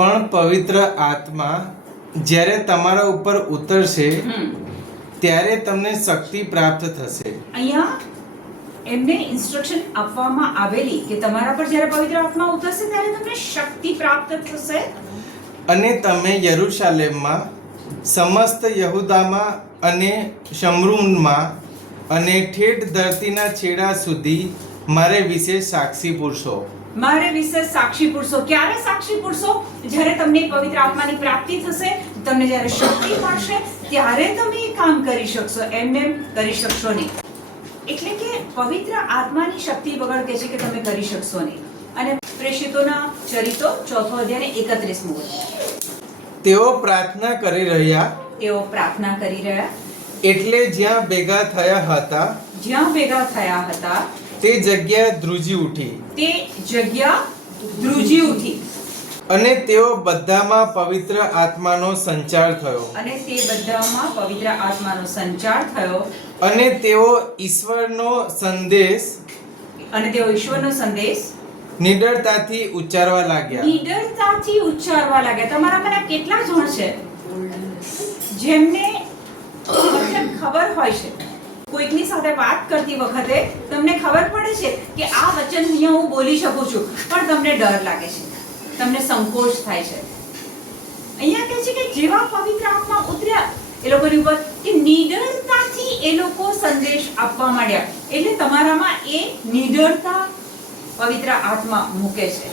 પણ પવિત્ર આત્મા જ્યારે તમારા ઉપર ઉતરશે ત્યારે તમને શક્તિ પ્રાપ્ત થશે. અહીંયા એમને ઇન્સ્ટ્રક્શન આપવામાં આવેલી કે તમારા પર જ્યારે પવિત્ર આત્મા ઉતરશે ત્યારે તમને શક્તિ પ્રાપ્ત થશે. અને તમે યરૂશાલેમમાં સમસ્ત યહુદામાં અને શમરૂનમાં અને ઠેઠ ધરતીના છેડા સુધી મારે વિશે સાક્ષી પુરુષો મારે વિશે સાક્ષી પુરુષો ક્યારે સાક્ષી પુરુષો જ્યારે તમને પવિત્ર આત્માની પ્રાપ્તિ થશે તમને જ્યારે શક્તિ મળશે ત્યારે તમે એ કામ કરી શકશો. એમ એમ કરી શકશો નહીં. એટલે કે પવિત્ર આત્માની શક્તિ વગર કહે છે કે તમે કરી શકશો નહીં. અને પ્રેષિતોના ચરિત્રો ચોથો અધ્યાય એકત્રીસમું તેઓ પ્રાર્થના કરી રહ્યા તેઓ પ્રાર્થના કરી રહ્યા એટલે જ્યાં ભેગા થયા હતા જ્યાં ભેગા થયા હતા તે જગ્યા ધ્રુજી ઉઠી. તે જગ્યા ધ્રુજી ઉઠી. અને તેઓ બધામાં પવિત્ર આત્માનો સંચાર થયો. અને તે બધામાં પવિત્ર આત્માનો સંચાર થયો. અને તેઓ ઈશ્વરનો સંદેશ અને તેઓ ઈશ્વરનો સંદેશ નિડરતાથી ઉચ્ચારવા લાગ્યા. નિડરતાથી ઉચ્ચારવા લાગ્યા. તમારામાંના કેટલા જણ છે? જેમને ખબર હોય છે. કોઈકની સાથે વાત કરતી વખતે તમને ખબર પડે છે કે આ વચન અહીંયા હું બોલી શકું છું, પણ તમને ડર લાગે છે. તમને સંકોચ થાય છે. અહીંયા કહે છે કે જેવા પવિત્ર આત્મા ઉતર્યા, એ લોકોની ઉપર કે નિડરતાથી એ લોકો સંદેશ આપવા માંડ્યા. એટલે તમારામાં એ નિડરતા પવિત્ર આત્મા મૂકે છે.